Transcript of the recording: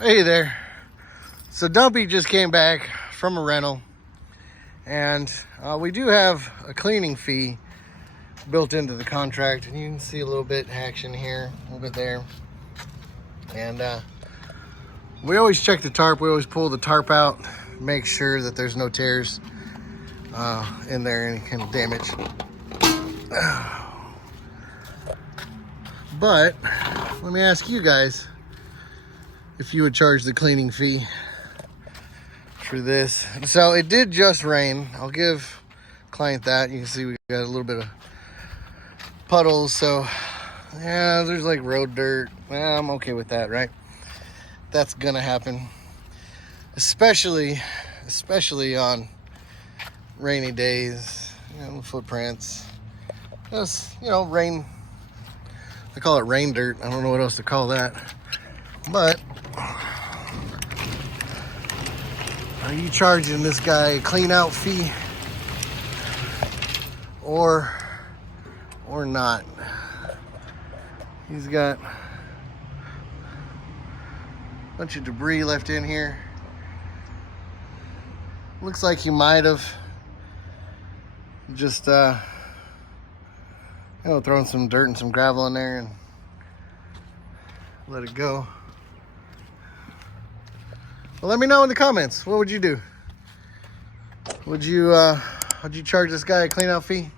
Hey there. So Dumpy just came back from a rental, and we do have a cleaning fee built into the contract, and you can see a little bit action here, a little bit there. And we always check the tarp. We always pull the tarp out, make sure that there's no tears in there, any kind of damage. But let me ask you guys if you would charge the cleaning fee for this. So it did just rain. I'll give client that. You can see we got a little bit of puddles, so yeah, there's like road dirt. Well, I'm okay with that, right? That's gonna happen, especially on rainy days. You know, footprints, just, you know, rain. I call it rain dirt. I don't know what else to call that. But are you charging this guy a clean out fee or not? He's got a bunch of debris left in here. Looks like he might have just you know, thrown some dirt and some gravel in there and let it go. Well, let me know in the comments. What would you do? Would you charge this guy a clean out fee?